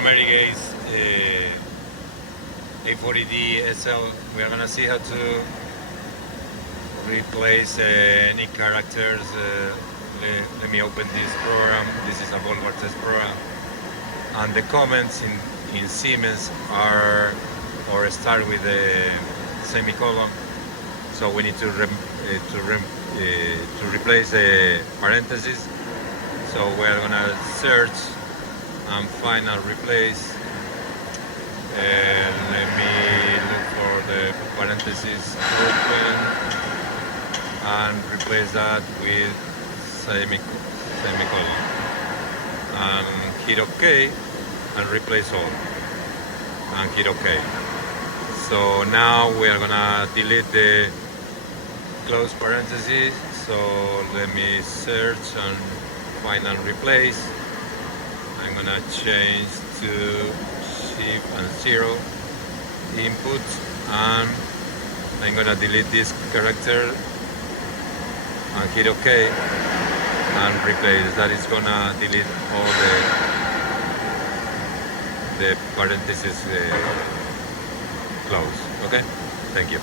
Sinumerik A40D SL. We are gonna see how to replace any characters. Let me open this program. This is a Volvo test program, and the comments in Siemens are or start with a semicolon. So we need to replace the parentheses. So we are gonna search and find and replace. Let me look for the parentheses open and replace that with semicolon. And hit OK and replace all. And hit OK. So now we are gonna delete the close parentheses. So let me search and find and replace. I'm gonna change to shift and 0 input, and I'm gonna delete this character and hit OK and replace. That is gonna delete all the parentheses close. Okay, thank you.